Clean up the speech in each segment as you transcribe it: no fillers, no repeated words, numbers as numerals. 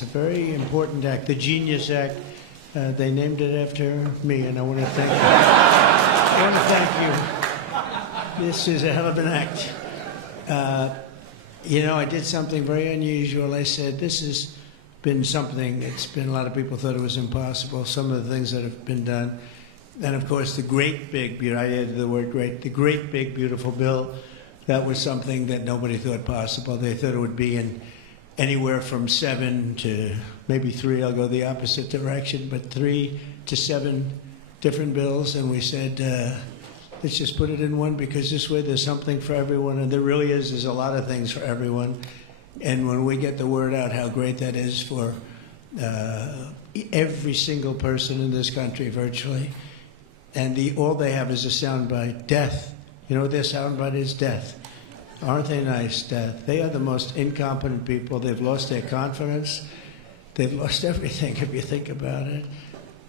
It's a very important act, the Genius Act. They named it after me, and I want to thank you. I want to thank you. This is a hell of an act. I did something very unusual. I said, this has been something, a lot of people thought it was impossible, some of the things that have been done. And of course, the great big, I added the word great, the great big beautiful bill, that was something that nobody thought possible. They thought it would be in anywhere from 7 to maybe 3, I'll go the opposite direction, but 3 to 7 different bills. And we said, let's just put it in one, because this way there's something for everyone. And there really is, there's a lot of things for everyone. And when we get the word out how great that is for every single person in this country, virtually, and all they have is a soundbite, death. You know what their soundbite is? Death. Aren't they nice, death? They are the most incompetent people. They've lost their confidence. They've lost everything, if you think about it.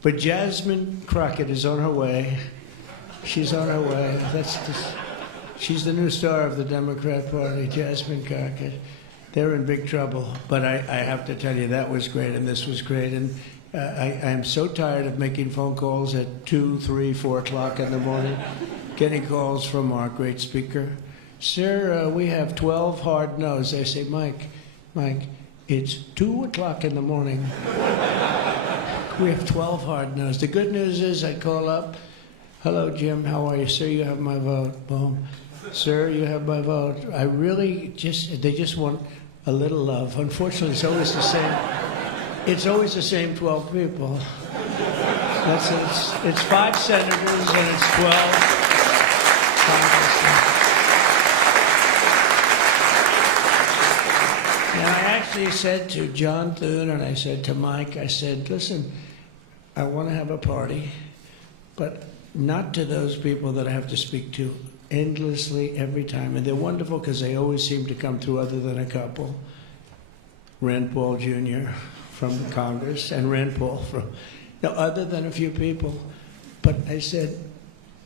But Jasmine Crockett is on her way. She's on her way. She's the new star of the Democrat Party, Jasmine Crockett. They're in big trouble. But I have to tell you, that was great, and this was great. And I am so tired of making phone calls at 2, 3, 4 o'clock in the morning, getting calls from our great speaker. Sir, we have 12 hard no's. I say, Mike, it's 2 o'clock in the morning. We have 12 hard no's. The good news is I call up, hello, Jim, how are you? Sir, you have my vote. Boom. Sir, you have my vote. They just want a little love. Unfortunately, it's always the same. It's always the same 12 people. It's 5 senators and it's 12 congressmen. And I actually said to John Thune and I said to Mike, I said, listen, I want to have a party, but not to those people that I have to speak to endlessly every time. And they're wonderful because they always seem to come through, other than a couple. Rand Paul Jr. from Congress and Rand Paul other than a few people. But I said,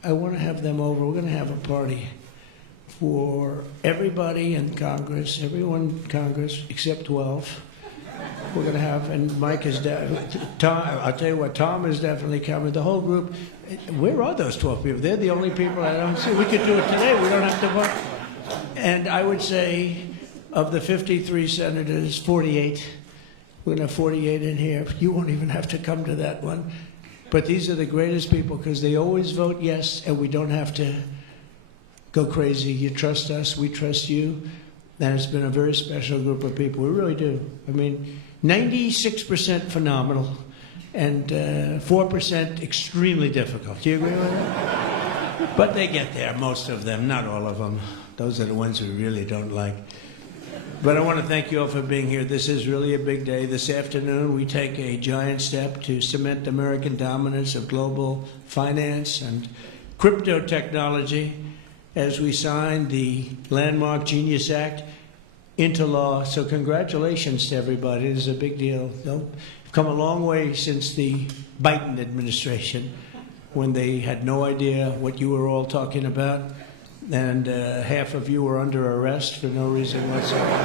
I want to have them over. We're going to have a party for everybody in Congress, everyone in Congress except 12. We're going to have, and Mike is Tom. I'll tell you what, Tom is definitely coming. The whole group. Where are those 12 people? They're the only people I don't see. We could do it today. We don't have to vote. And I would say, of the 53 senators, 48. We're going to have 48 in here. You won't even have to come to that one. But these are the greatest people because they always vote yes, and we don't have to go crazy. You trust us, we trust you. And it's been a very special group of people. We really do. I mean, 96% phenomenal and 4% extremely difficult. Do you agree with that? But they get there, most of them, not all of them. Those are the ones we really don't like. But I want to thank you all for being here. This is really a big day. This afternoon, we take a giant step to cement American dominance of global finance and crypto technology as we sign the landmark Genius Act into law. So congratulations to everybody. This is a big deal. We've come a long way since the Biden administration, when they had no idea what you were all talking about. And half of you were under arrest for no reason whatsoever.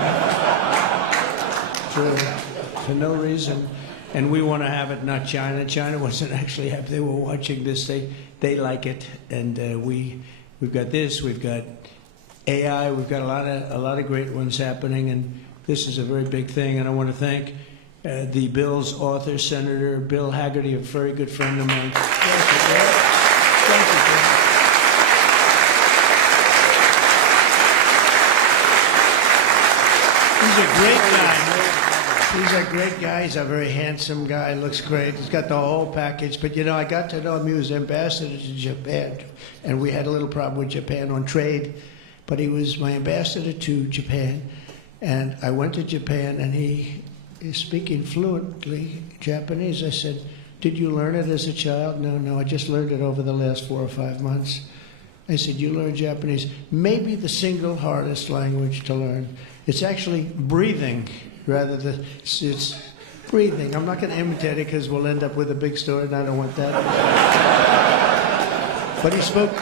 For no reason. And we want to have it, not China. China wasn't actually happy. They were watching this. They like it. And we've got this. We've got AI. We've got a lot of great ones happening. And this is a very big thing. And I want to thank the bill's author, Senator Bill Hagerty, a very good friend of mine. Thank you, Bill. He's a great guy. He's a great guy. He's a very handsome guy. Looks great. He's got the whole package. But, I got to know him. He was ambassador to Japan. And we had a little problem with Japan on trade. But he was my ambassador to Japan. And I went to Japan, and he is speaking fluently Japanese. I said, did you learn it as a child? No, I just learned it over the last 4 or 5 months. I said, you learned Japanese. Maybe the single hardest language to learn. It's actually breathing rather than, it's breathing. I'm not going to imitate it because we'll end up with a big story and I don't want that. But he spoke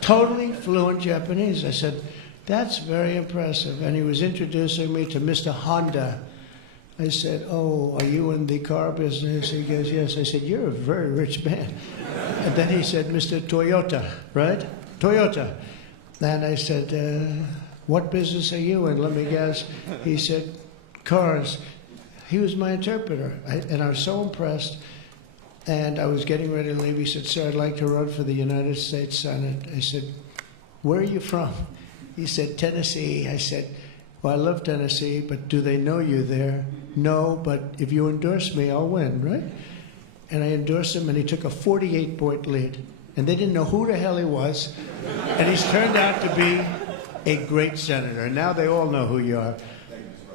totally fluent Japanese. I said, that's very impressive. And he was introducing me to Mr. Honda I said, oh, are you in the car business? He goes, yes. I said, you're a very rich man. And then he said, Mr. Toyota, right? Toyota. And I said, what business are you in? Let me guess. He said, cars. He was my interpreter. And I was so impressed. And I was getting ready to leave. He said, sir, I'd like to run for the United States Senate. I said, where are you from? He said, Tennessee. I said, well, I love Tennessee, but do they know you there? No, but if you endorse me, I'll win, right? And I endorsed him, and he took a 48-point lead. And they didn't know who the hell he was. And he's turned out to be a great senator. And now they all know who you are.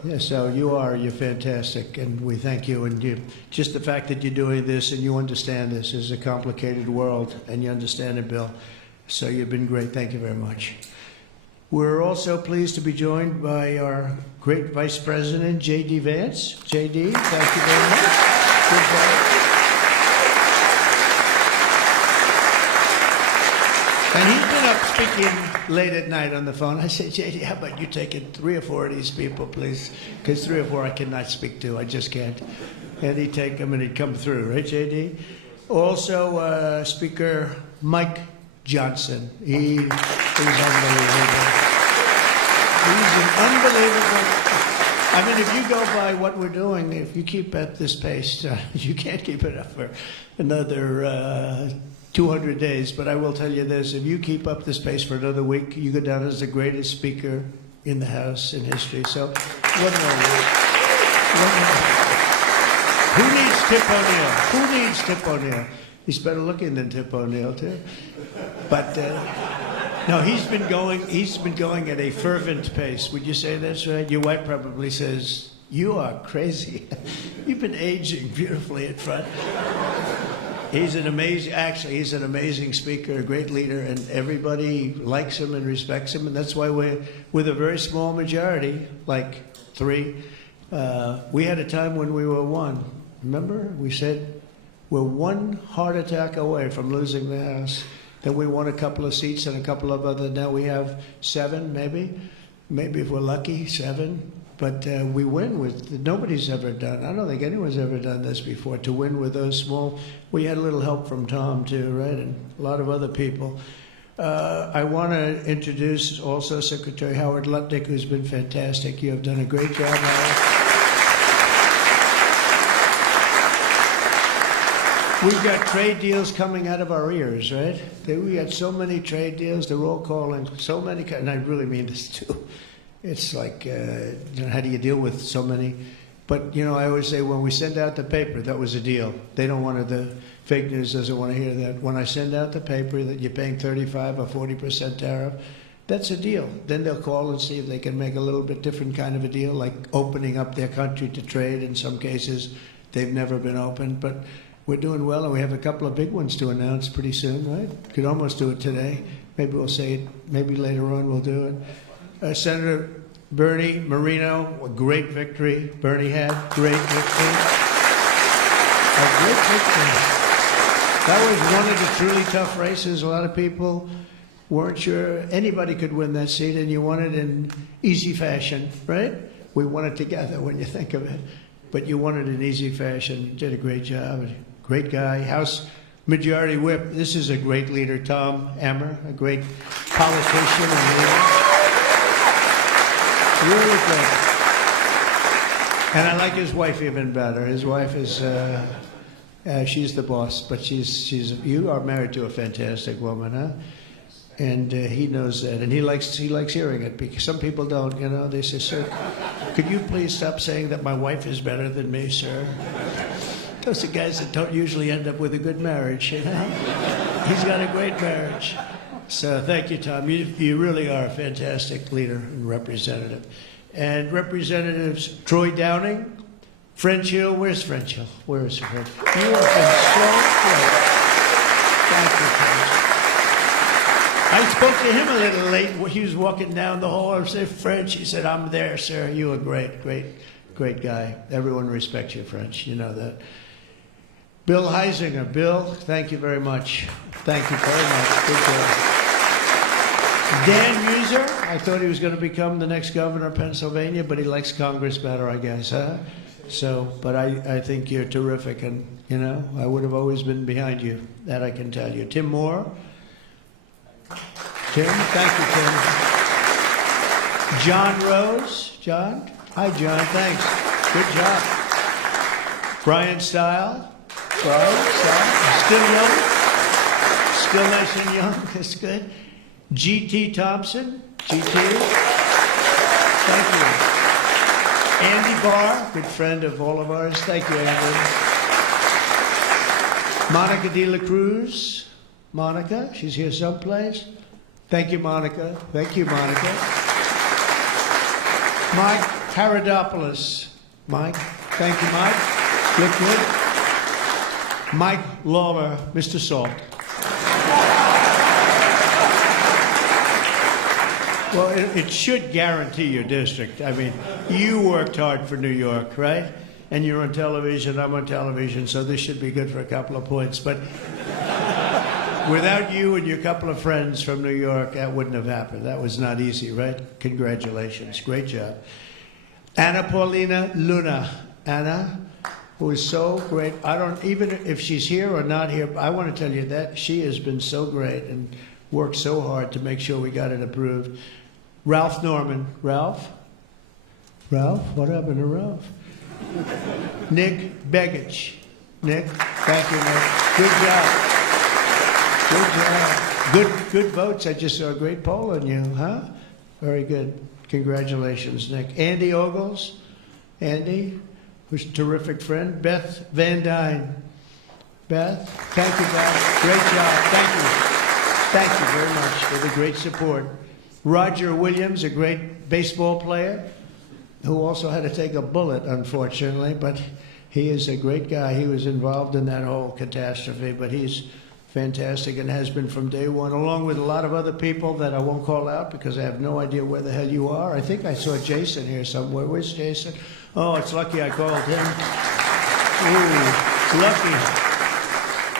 Yeah, so you're fantastic, and we thank you. And just the fact that you're doing this and you understand this is a complicated world, and you understand it, Bill. So you've been great. Thank you very much. We're also pleased to be joined by our great Vice President, J.D. Vance. J.D., thank you very much. And he's been up speaking late at night on the phone. I said, J.D., how about you taking 3 or 4 of these people, please? Because 3 or 4 I cannot speak to. I just can't. And he'd take them and he'd come through, right, J.D.? Also, Speaker Mike Johnson. He's unbelievable. He's an unbelievable. I mean, if you go by what we're doing, if you keep at this pace, you can't keep it up for another 200 days. But I will tell you this, if you keep up this pace for another week, you go down as the greatest speaker in the House in history. So, one more week. Who needs Tip O'Neill? Who needs Tip O'Neill? He's better looking than Tip O'Neill, too. But no, he's been going at a fervent pace. Would you say that's right? Your wife probably says, you are crazy. You've been aging beautifully in front. He's an amazing speaker, a great leader, and everybody likes him and respects him, and that's why we're with a very small majority, like 3. We had a time when we were 1. Remember? We said, we're 1 heart attack away from losing the House. Then we won a couple of seats and a couple of other. Now we have 7, maybe if we're lucky, 7. But we win with nobody's ever done. I don't think anyone's ever done this before. To win with those small. We had a little help from Tom too, right, and a lot of other people. I want to introduce also Secretary Howard Lutnick, who's been fantastic. You have done a great job, Howard. We've got trade deals coming out of our ears, right? We got so many trade deals. They're all calling so many, and I really mean this too. It's like, how do you deal with so many? But, I always say when we send out the paper, that was a deal. They don't want the fake news doesn't want to hear that. When I send out the paper that you're paying 35 or 40% tariff, that's a deal. Then they'll call and see if they can make a little bit different kind of a deal, like opening up their country to trade. In some cases, they've never been opened, but we're doing well, and we have a couple of big ones to announce pretty soon, right? Could almost do it today. Maybe we'll say it. Maybe later on we'll do it. Senator Bernie Moreno, a great victory. Bernie had great victory. A great victory. That was one of the truly tough races. A lot of people weren't sure anybody could win that seat, and you won it in easy fashion, right? We won it together when you think of it. But you won it in easy fashion. You did a great job. Great guy. House Majority Whip. This is a great leader, Tom Emmer, a great politician and leader. Really good. And I like his wife even better. His wife is, she's the boss, but you are married to a fantastic woman, huh? And he knows that, and he likes hearing it, because some people don't, they say, sir, could you please stop saying that my wife is better than me, sir? Those are guys that don't usually end up with a good marriage, He's got a great marriage. So thank you, Tom. You really are a fantastic leader and representative. And Representatives Troy Downing, French Hill. Where's French Hill? Where is French? You have been so great. Thank you, Tom. I spoke to him a little late. He was walking down the hall. I said, French. He said, I'm there, sir. You are great guy. Everyone respects you, French. You know that. Bill Heisinger. Bill, thank you very much. Thank you very much. Good job. Dan Muser. I thought he was going to become the next governor of Pennsylvania, but he likes Congress better, I guess, huh? So, but I think you're terrific, and, you know, I would have always been behind you. That I can tell you. Tim Moore? Tim? Thank you, Tim. John Rose? John? Hi, John. Thanks. Good job. Brian Style? Brian Style? Still young? Still nice and young? That's good. G.T. Thompson? G.T.? Thank you. Andy Barr, good friend of all of ours. Thank you, Andy. Monica De La Cruz. Monica, she's here someplace. Thank you, Monica. Thank you, Monica. Mike Paradopoulos. Mike, thank you, Mike. Look good. Mike Lawler, Mr. Salt. Well, it should guarantee your district. I mean, you worked hard for New York, right? And you're on television, I'm on television, so this should be good for a couple of points. But without you and your couple of friends from New York, that wouldn't have happened. That was not easy, right? Congratulations. Great job. Anna Paulina Luna. Anna, who is so great. I don't, even if she's here or not here, I want to tell you that she has been so great and worked so hard to make sure we got it approved. Ralph Norman. Ralph? Ralph? What happened to Ralph? Nick Begich. Nick, thank you, Nick. Good job. Good job. Good votes. I just saw a great poll on you, huh? Very good. Congratulations, Nick. Andy Ogles. Andy, who's a terrific friend. Beth Van Dyne. Beth, thank you, Beth. Great job. Thank you. Thank you very much for the great support. Roger Williams, a great baseball player, who also had to take a bullet, unfortunately, but he is a great guy. He was involved in that whole catastrophe, but he's fantastic and has been from day one, along with a lot of other people that I won't call out because I have no idea where the hell you are. I think I saw Jason here somewhere. Where's Jason? Oh, it's lucky I called him. Ooh, lucky.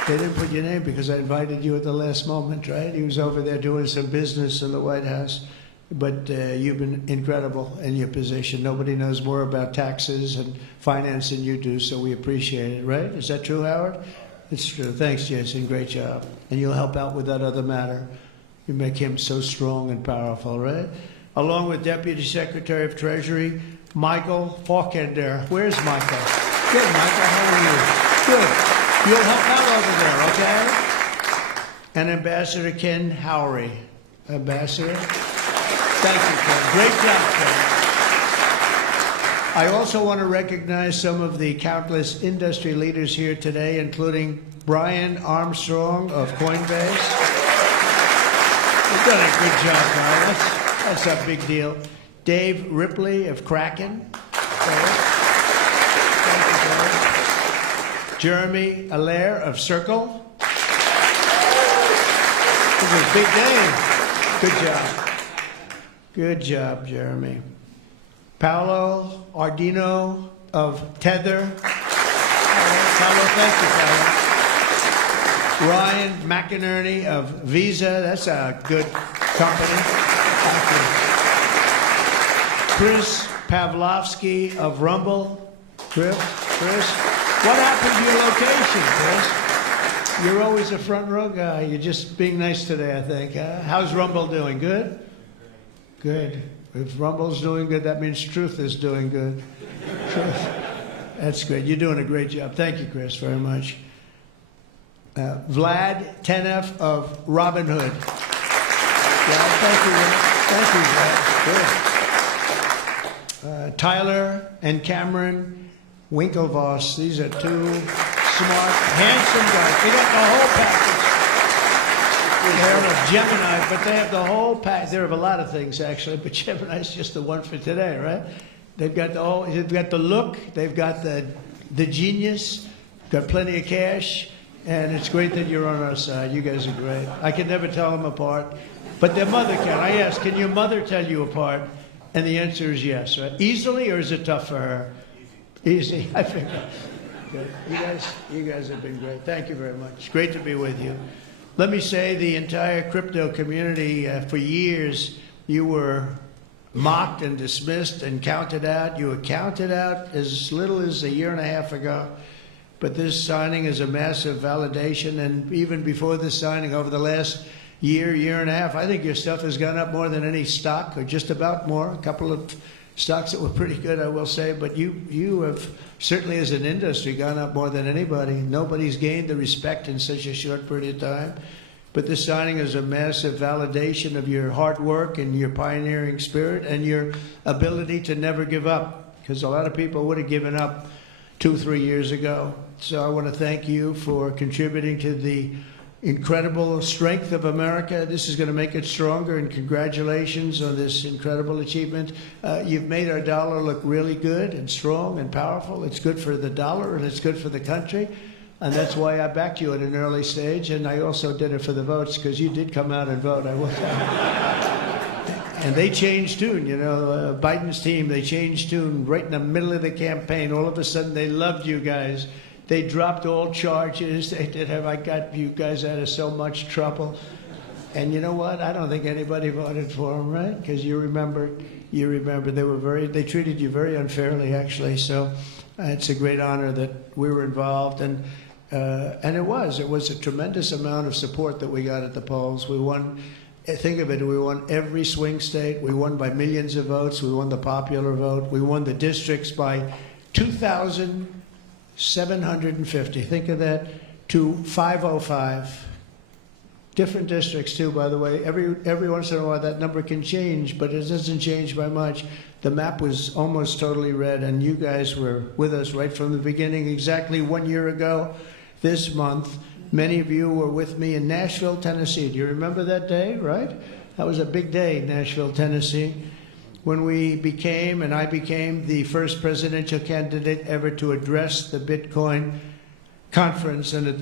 They didn't put your name because I invited you at the last moment, right? He was over there doing some business in the White House. But you've been incredible in your position. Nobody knows more about taxes and finance than you do, so we appreciate it, right? Is that true, Howard? It's true. Thanks, Jason. Great job. And you'll help out with that other matter. You make him so strong and powerful, right? Along with Deputy Secretary of Treasury, Michael Faulkender. Where's Michael? Good, Michael. How are you? Good. You'll help out over there, okay? And Ambassador Ken Howry. Ambassador? Thank you, Ken. Great job, Ken. I also want to recognize some of the countless industry leaders here today, including Brian Armstrong of Coinbase. You've done a good job, Brian. That's a big deal. Dave Ripley of Kraken. Thank you, Dave. Jeremy Allaire of Circle. This is a big name. Good job. Good job, Jeremy. Paolo Ardino of Tether. Paolo, thank you, Paolo. Ryan McInerney of Visa. That's a good company. Thank you. Chris Pavlovsky of Rumble. Chris, what happened to your location, Chris? You're always a front row guy. You're just being nice today, I think. How's Rumble doing? Good? Good. If Rumble's doing good, that means Truth is doing good. That's great. You're doing a great job. Thank you, Chris, very much. Vlad Tenev of Robinhood. Yeah, thank you, Vlad. Good. Tyler and Cameron Winklevoss. These are two smart, handsome guys. They got the whole package. They're a Gemini, but they have the whole pack. They have a lot of things, actually, but Gemini's just the one for today, right? They've got they've got the look, they've got the genius, got plenty of cash, and it's great that you're on our side. You guys are great. I can never tell them apart, but their mother can. I asked, can your mother tell you apart? And the answer is yes, right? Easily, or is it tough for her? Easy. I figure. Good. You guys have been great. Thank you very much. Great to be with you. Let me say the entire crypto community, for years, you were mocked and dismissed and counted out. You were counted out as little as a year and a half ago. But this signing is a massive validation. And even before this signing, over the last year, year and a half, I think your stuff has gone up more than any stock, or just about more. A couple of stocks that were pretty good, I will say. But you have certainly, as an industry, gone up more than anybody. Nobody's gained the respect in such a short period of time. But this signing is a massive validation of your hard work and your pioneering spirit and your ability to never give up, because a lot of people would have given up 2 or 3 years ago. So I want to thank you for contributing to the incredible strength of America. This is going to make it stronger, and congratulations on this incredible achievement. You've made our dollar look really good and strong and powerful. It's good for the dollar and it's good for the country. And that's why I backed you at an early stage, and I also did it for the votes, because you did come out and vote. I will tell you. And they changed tune, you know, Biden's team, they changed tune right in the middle of the campaign. All of a sudden, they loved you guys. They dropped all charges. They did have, I got you guys out of so much trouble. And you know what? I don't think anybody voted for them, right? Because you remember, they treated you very unfairly, actually. So it's a great honor that we were involved. And it was a tremendous amount of support that we got at the polls. We won, think of it, we won every swing state. We won by millions of votes. We won the popular vote. We won the districts by 2,750. Think of that, to 505. Different districts too, by the way. Every once in a while that number can change, but it doesn't change by much. The map was almost totally red, and you guys were with us right from the beginning. Exactly 1 year ago this month, many of you were with me in Nashville, Tennessee. Do you remember that day, right? That was a big day, Nashville, Tennessee, when I became the first presidential candidate ever to address the Bitcoin conference. And at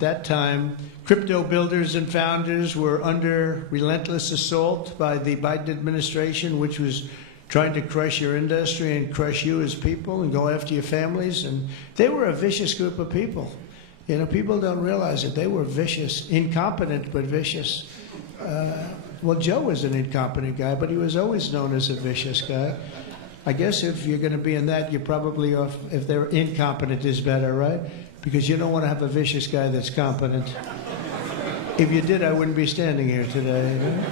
that time, crypto builders and founders were under relentless assault by the Biden administration, which was trying to crush your industry and crush you as people and go after your families. And they were a vicious group of people. You know, people don't realize it. They were vicious, incompetent, but vicious. Well, Joe was an incompetent guy, but he was always known as a vicious guy. I guess if you're going to be in that, you're probably off. If they're incompetent is better, right? Because you don't want to have a vicious guy that's competent. If you did, I wouldn't be standing here today. You know?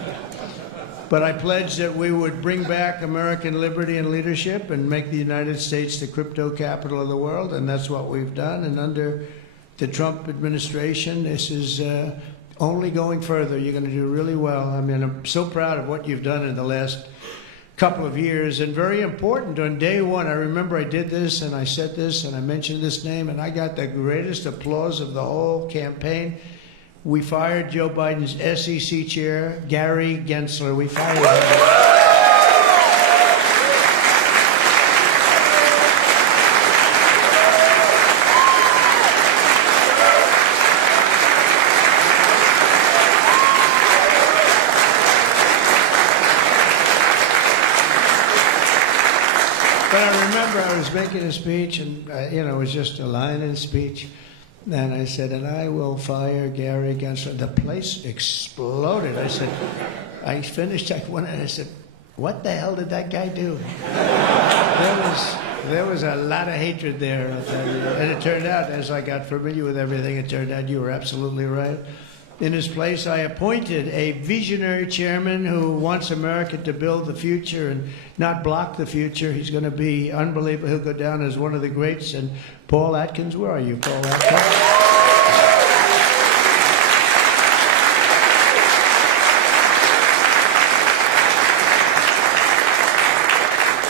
But I pledged that we would bring back American liberty and leadership and make the United States the crypto capital of the world, and that's what we've done. And under the Trump administration, this is only going further. You're going to do really well. I mean, I'm so proud of what you've done in the last couple of years, and very important. On day one, I remember I did this, and I said this, and I mentioned this name, and I got the greatest applause of the whole campaign. We fired Joe Biden's SEC chair, Gary Gensler. We fired him. But I remember I was making a speech, and it was just a line in a speech. And I said, and I will fire Gary Gensler. The place exploded. I finished, I went and I said, what the hell did that guy do? There was a lot of hatred there. And it turned out, as I got familiar with everything, it turned out you were absolutely right. In his place, I appointed a visionary chairman who wants America to build the future and not block the future. He's going to be unbelievable. He'll go down as one of the greats. And Paul Atkins, where are you, Paul Atkins?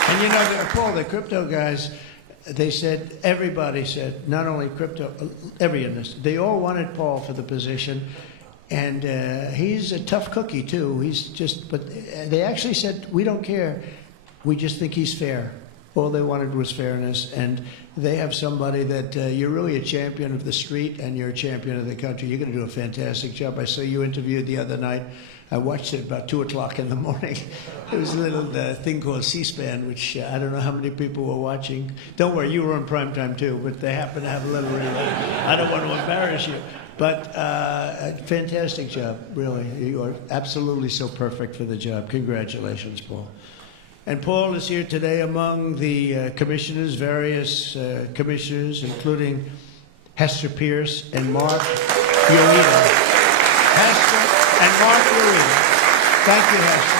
And Paul, the crypto guys, they said, everybody said, not only crypto, every industry, they all wanted Paul for the position. And he's a tough cookie, too. But they actually said, we don't care. We just think he's fair. All they wanted was fairness, and they have somebody that you're really a champion of the street and you're a champion of the country. You're going to do a fantastic job. I saw you interviewed the other night. I watched it about 2 o'clock in the morning. It was a little thing called C-SPAN, which I don't know how many people were watching. Don't worry, you were on primetime too, but they happen to have a little I don't want to embarrass you. But fantastic job, really. You are absolutely so perfect for the job. Congratulations, Paul. And Paul is here today among the commissioners, various commissioners, including Hester Pierce and Mark Ureta. Hester and Mark Ureta. Thank you, Hester.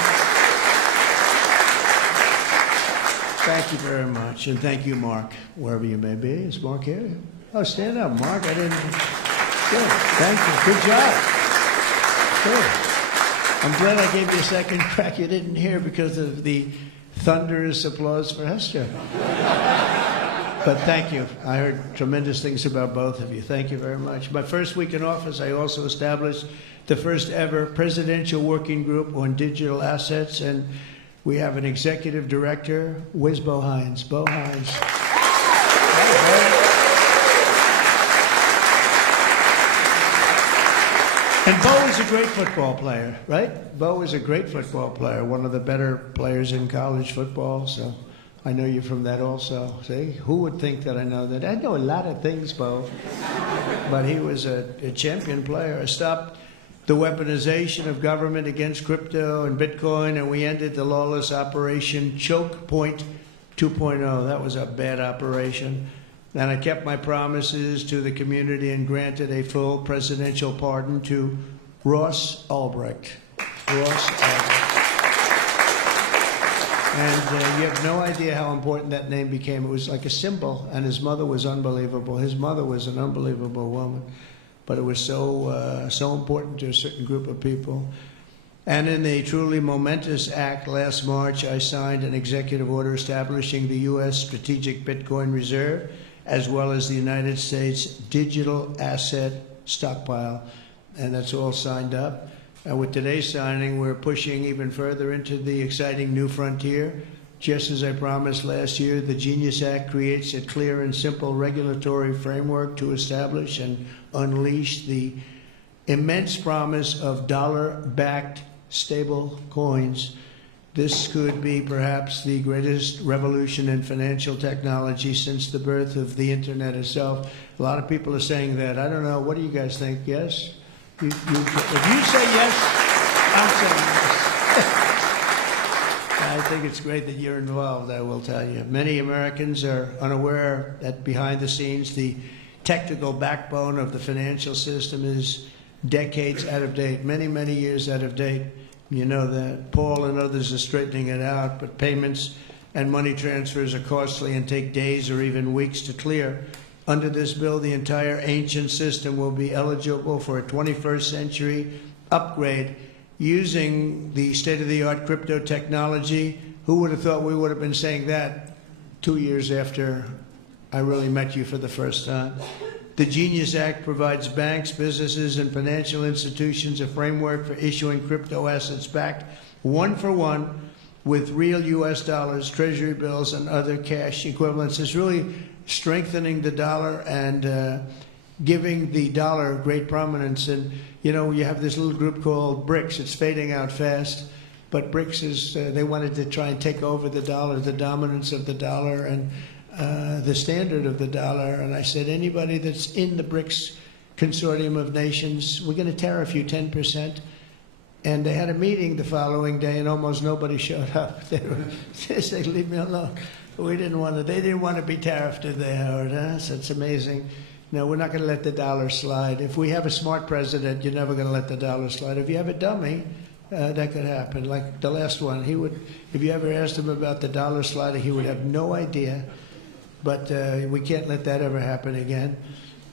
Thank you very much. And thank you, Mark, wherever you may be. Is Mark here? Oh, stand up, Mark. I didn't... Good. Thank you. Good job. Good. I'm glad I gave you a second crack you didn't hear because of the thunderous applause for Hester. But thank you. I heard tremendous things about both of you. Thank you very much. My first week in office, I also established the first ever presidential working group on digital assets, and we have an executive director. Where's Bo Hines? Bo Hines. And Bo is a great football player, right? Bo is a great football player, one of the better players in college football. So I know you from that also. See, who would think that I know that? I know a lot of things, Bo. But he was a champion player. I stopped the weaponization of government against crypto and Bitcoin, and we ended the lawless operation Choke Point 2.0. That was a bad operation. And I kept my promises to the community and granted a full presidential pardon to Ross Ulbricht. Ross Ulbricht. And you have no idea how important that name became. It was like a symbol, and his mother was unbelievable. His mother was an unbelievable woman, but it was so important to a certain group of people. And in a truly momentous act last March, I signed an executive order establishing the U.S. Strategic Bitcoin Reserve, as well as the United States Digital Asset Stockpile. And that's all signed up. And with today's signing, we're pushing even further into the exciting new frontier. Just as I promised last year, the Genius Act creates a clear and simple regulatory framework to establish and unleash the immense promise of dollar-backed stable coins. This could be perhaps the greatest revolution in financial technology since the birth of the internet itself. A lot of people are saying that. I don't know. What do you guys think? Yes? If you say yes, I'm saying yes. I think it's great that you're involved, I will tell you. Many Americans are unaware that behind the scenes, the technical backbone of the financial system is decades out of date, many, many years out of date. You know that. Paul and others are straightening it out, but payments and money transfers are costly and take days or even weeks to clear. Under this bill, the entire ancient system will be eligible for a 21st century upgrade using the state-of-the-art crypto technology. Who would have thought we would have been saying that 2 years after I really met you for the first time? The Genius Act provides banks, businesses, and financial institutions a framework for issuing crypto assets backed one-for-one with real U.S. dollars, treasury bills, and other cash equivalents. It's really strengthening the dollar and giving the dollar great prominence. And, you know, you have this little group called BRICS. It's fading out fast. But BRICS is, they wanted to try and take over the dollar, the dominance of the dollar, and the standard of the dollar. And I said, anybody that's in the BRICS consortium of nations, we're going to tariff you 10%. And they had a meeting the following day, and almost nobody showed up. They said, leave me alone. We didn't want to, they didn't want to be tariffed, did they, Howard? Huh? So it's amazing. No, we're not going to let the dollar slide. If we have a smart president, you're never going to let the dollar slide. If you have a dummy, that could happen. Like the last one, he would, if you ever asked him about the dollar sliding, he would have no idea. But we can't let that ever happen again.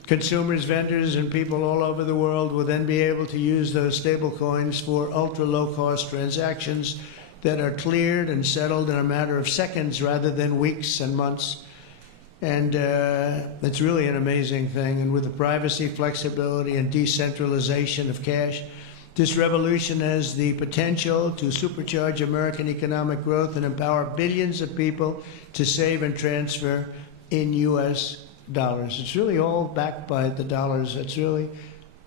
Consumers, vendors, and people all over the world will then be able to use those stable coins for ultra-low-cost transactions that are cleared and settled in a matter of seconds rather than weeks and months. And it's really an amazing thing. And with the privacy, flexibility, and decentralization of cash, This revolution has the potential to supercharge American economic growth and empower billions of people to save and transfer in U.S. dollars. It's really all backed by the dollars. It's really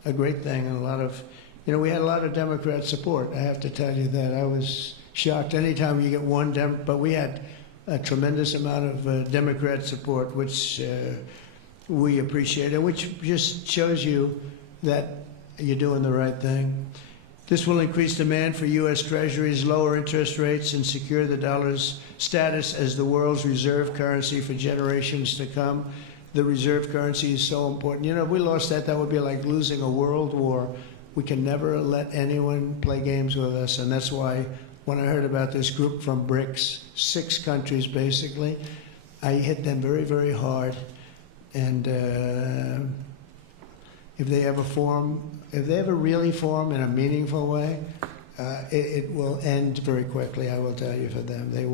a great thing, and a lot of, we had a lot of Democrat support. I have to tell you that. I was shocked anytime you get one but we had a tremendous amount of Democrat support, which we appreciate, and which just shows you that you're doing the right thing. This will increase demand for U.S. Treasuries, lower interest rates, and secure the dollar's status as the world's reserve currency for generations to come. The reserve currency is so important. If we lost that, that would be like losing a world war. We can never let anyone play games with us, and that's why when I heard about this group from BRICS, 6 countries basically, I hit them very, very hard. And if they ever really form in a meaningful way, it will end very quickly. I will tell you, for them, they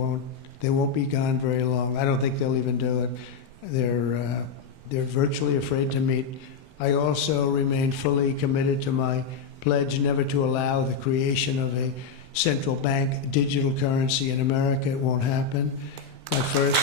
won't be gone very long. I don't think they'll even do it. They're virtually afraid to meet. I also remain fully committed to my pledge never to allow the creation of a central bank digital currency in America. It won't happen. My first.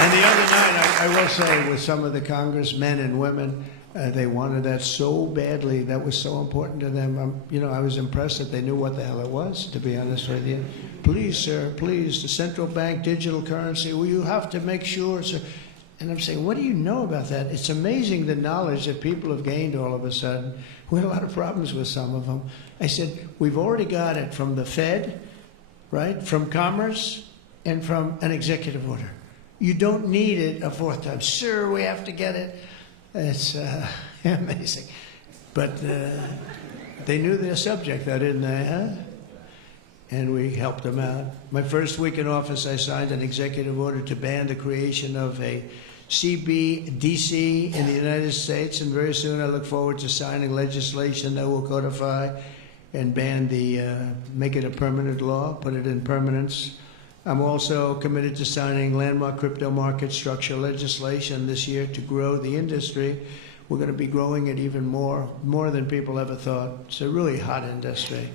And the other night, I will say, with some of the congressmen and women, they wanted that so badly. That was so important to them. I was impressed that they knew what the hell it was, to be honest with you. Please, sir, please, the central bank digital currency, well, you have to make sure, sir. And I'm saying, what do you know about that? It's amazing the knowledge that people have gained all of a sudden. We had a lot of problems with some of them. I said, we've already got it from the Fed, right, from Commerce, and from an executive order. You don't need it a 4th time. Sir, we have to get it. It's amazing. But they knew their subject, though, didn't they, huh? And we helped them out. My first week in office, I signed an executive order to ban the creation of a CBDC in the United States, and very soon I look forward to signing legislation that will codify and ban make it a permanent law, put it in permanence. I'm also committed to signing landmark crypto market structure legislation this year to grow the industry. We're going to be growing it even more than people ever thought. It's a really hot industry.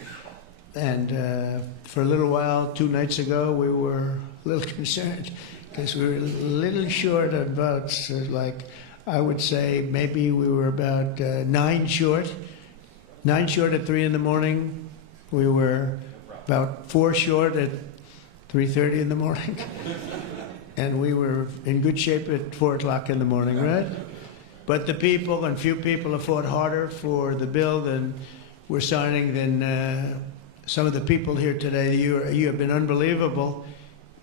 And for a little while, 2 nights ago, we were a little concerned because we were a little short of about, I would say maybe we were about 9 short. 9 short at 3 in the morning. We were about 4 short at 3:30 in the morning. And we were in good shape at 4 o'clock in the morning, right? But the people, and few people, have fought harder for the bill than we're signing than some of the people here today. You have been unbelievable.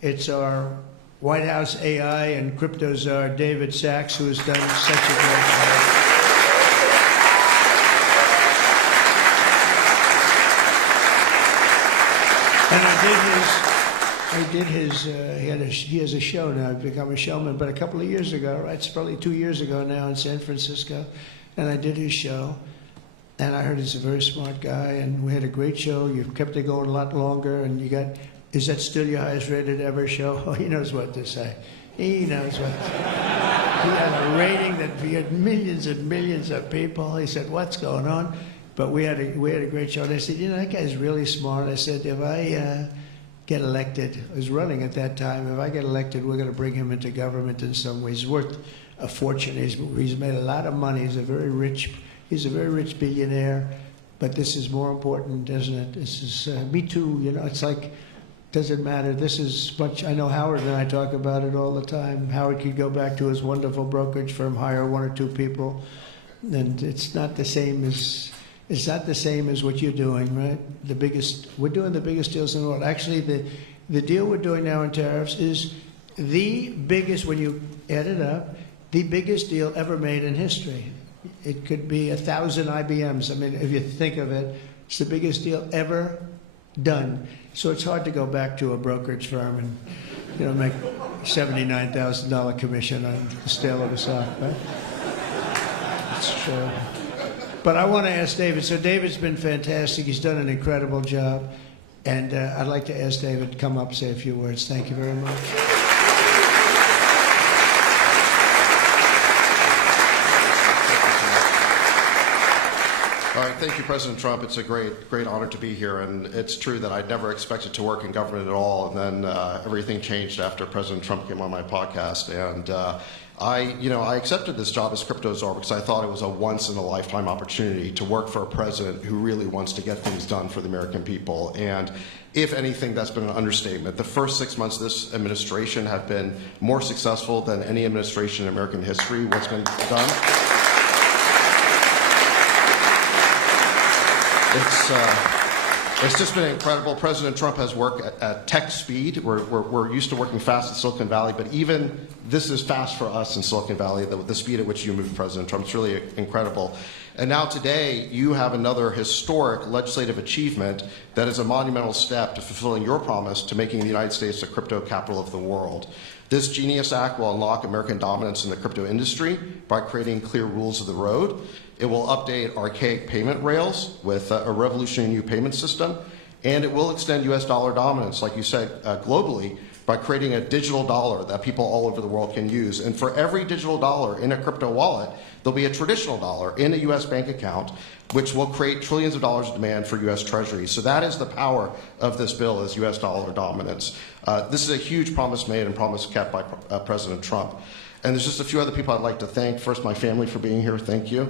It's our White House AI and crypto czar, David Sachs, who has done such a great job. And he has a show now. I've become a showman, but a couple of years ago, right? It's probably 2 years ago now in San Francisco, and I did his show. And I heard he's a very smart guy, and we had a great show. You've kept it going a lot longer, and is that still your highest rated ever show? Oh, he knows what to say. He knows what to say. He had a rating that he had millions and millions of people. He said, what's going on? But we had a great show. And I said, that guy's really smart. I said, if I get elected, I was running at that time, if I get elected, we're going to bring him into government in some ways. He's worth a fortune. He's made a lot of money. He's a very rich billionaire, but this is more important, isn't it? This is, me too, it's like, doesn't matter. This is much, I know Howard and I talk about it all the time. Howard could go back to his wonderful brokerage firm, hire 1 or 2 people, and it's not the same as what you're doing, right? We're doing the biggest deals in the world. Actually, the deal we're doing now in tariffs is the biggest, when you add it up, the biggest deal ever made in history. It could be 1,000 IBMs. I mean, if you think of it, it's the biggest deal ever done. So it's hard to go back to a brokerage firm and, make $79,000 commission on the sale of a stock, right? It's true. But I want to ask David. So David's been fantastic. He's done an incredible job. And I'd like to ask David to come up, say a few words. Thank you very much. All right, thank you, President Trump. It's a great honor to be here, and it's true that I'd never expected to work in government at all, and then everything changed after President Trump came on my podcast, and I accepted this job as crypto czar because I thought it was a once-in-a-lifetime opportunity to work for a president who really wants to get things done for the American people, and if anything, that's been an understatement. The first 6 months of this administration have been more successful than any administration in American history. What's been done? It's just been incredible. President Trump has worked at tech speed. We're used to working fast in Silicon Valley, but even this is fast for us in Silicon Valley, the speed at which you move, President Trump. It's really incredible. And now today, you have another historic legislative achievement that is a monumental step to fulfilling your promise to making the United States the crypto capital of the world. This Genius Act will unlock American dominance in the crypto industry by creating clear rules of the road. It will update archaic payment rails with a revolutionary new payment system, and it will extend U.S. dollar dominance, like you said, globally, by creating a digital dollar that people all over the world can use. And for every digital dollar in a crypto wallet, there'll be a traditional dollar in a U.S. bank account, which will create trillions of dollars of demand for U.S. Treasuries. So that is the power of this bill, is U.S. dollar dominance. This is a huge promise made and promise kept by President Trump. And there's just a few other people I'd like to thank. First, my family for being here. Thank you.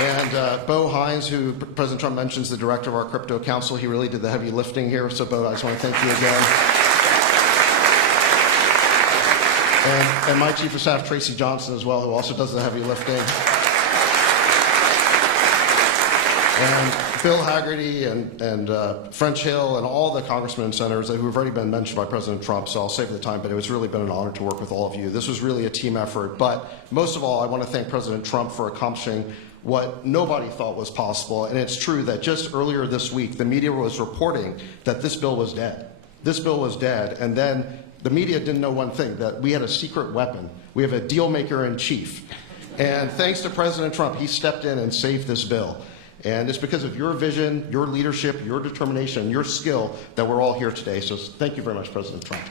And Bo Hines, who President Trump mentions, the director of our crypto council, he really did the heavy lifting here. So Bo, I just want to thank you again. And my chief of staff, Tracy Johnson, as well, who also does the heavy lifting. And Bill Haggerty and French Hill and all the congressmen and senators who have already been mentioned by President Trump, so I'll save the time, but it's really been an honor to work with all of you. This was really a team effort, but most of all, I want to thank President Trump for accomplishing what nobody thought was possible, and it's true that just earlier this week, the media was reporting that this bill was dead. This bill was dead, and then the media didn't know one thing, that we had a secret weapon. We have a deal maker in chief. And thanks to President Trump, he stepped in and saved this bill. And it's because of your vision, your leadership, your determination, your skill that we're all here today. So thank you very much, President Trump.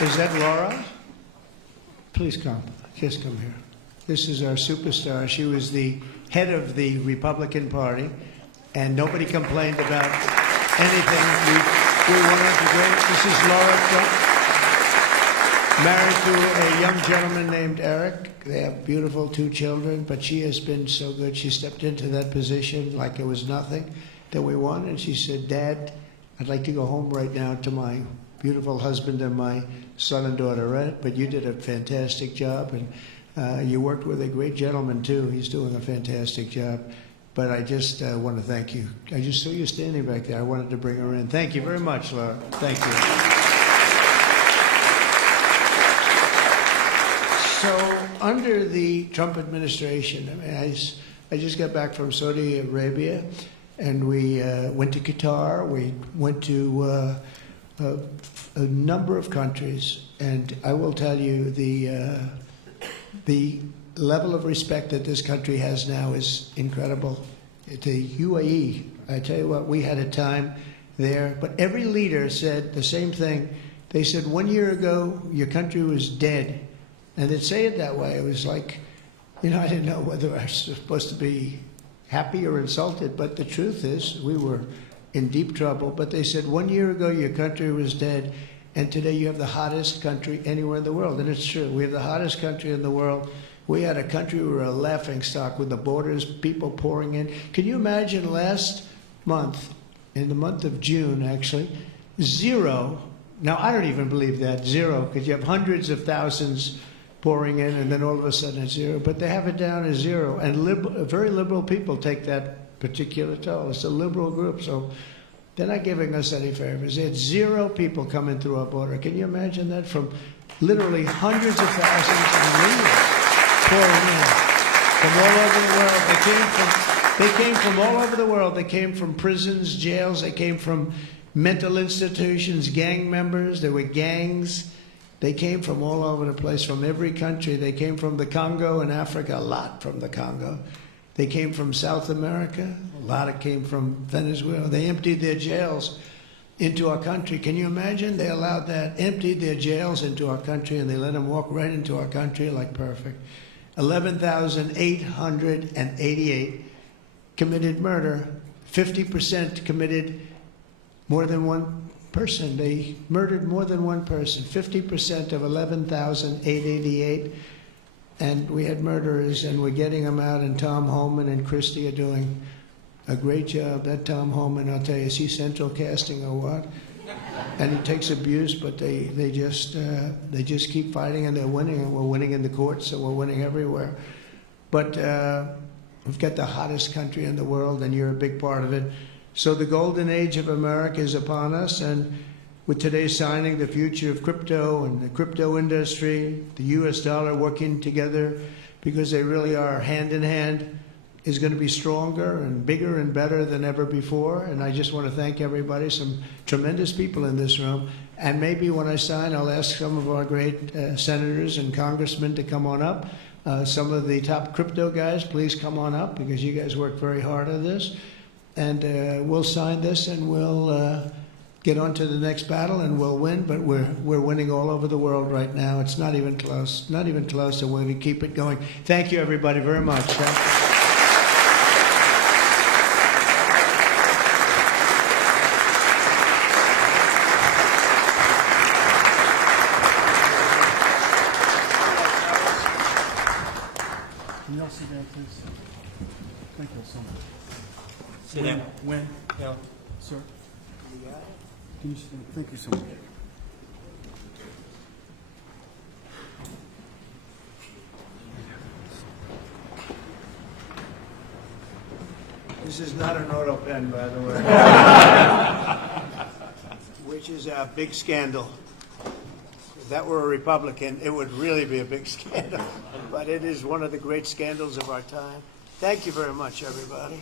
Is that Laura? Please come. Just come here. This is our superstar. She was the head of the Republican Party, and nobody complained about anything. We wanted to go. This is Laura Trump, married to a young gentleman named Eric. They have beautiful 2 children, but she has been so good. She stepped into that position like it was nothing that we won, and she said, "Dad, I'd like to go home right now to my beautiful husband and my son and daughter, but you did a fantastic job, and you worked with a great gentleman, too. He's doing a fantastic job. But I just want to thank you. I just saw you standing back there. I wanted to bring her in. Thank you very much, Laura. Thank you. So under the Trump administration, I mean, I just got back from Saudi Arabia, and we went to Qatar. We went to a number of countries, and I will tell you the level of respect that this country has now is incredible. The UAE, I tell you what, we had a time there, but every leader said the same thing. They said 1 year ago, your country was dead. And they'd say it that way. It was like, I didn't know whether I was supposed to be happy or insulted, but the truth is we were in deep trouble. But they said 1 year ago, your country was dead, and today you have the hottest country anywhere in the world. And it's true. We have the hottest country in the world. We had a country, we were a laughingstock with the borders, people pouring in. Can you imagine last month, in the month of June, actually, 0. Now, I don't even believe that, 0, because you have hundreds of thousands pouring in, and then all of a sudden it's 0. But they have it down as 0. And very liberal people take that particular toll. It's a liberal group, so they're not giving us any favors. They had 0 people coming through our border. Can you imagine that? From literally hundreds of thousands of millions pouring in from all over the world. They came from all over the world. They came from prisons, jails. They came from mental institutions, gang members. There were gangs. They came from all over the place, from every country. They came from the Congo in Africa, a lot from the Congo. They came from South America. A lot of came from Venezuela. They emptied their jails into our country. Can you imagine? They allowed that, emptied their jails into our country, and they let them walk right into our country like perfect. 11,888 committed murder. 50% committed more than one person. They murdered more than one person. 50% of 11,888. And we had murderers, and we're getting them out, and Tom Homan and Christie are doing a great job. That Tom Homan, I'll tell you, is he central casting or what? And he takes abuse, but they just keep fighting, and they're winning, and we're winning in the courts, so we're winning everywhere. But we've got the hottest country in the world, and you're a big part of it. So the golden age of America is upon us, and with today's signing, the future of crypto and the crypto industry, the U.S. dollar working together, because they really are hand in hand, is going to be stronger and bigger and better than ever before. And I just want to thank everybody, some tremendous people in this room. And maybe when I sign, I'll ask some of our great senators and congressmen to come on up. Some of the top crypto guys, please come on up, because you guys work very hard on this. And we'll sign this, and we'll get on to the next battle, and we'll win. But we're winning all over the world right now. It's not even close, not even close, and we're going to keep it going. Thank you, everybody, very much. Can y'all sit down, please? Thank you so much. Sit down. When? Yeah. Sir? Can you sit down? Thank you so much. This is not an auto pen, by the way, which is a big scandal. If that were a Republican, it would really be a big scandal. But it is one of the great scandals of our time. Thank you very much, everybody.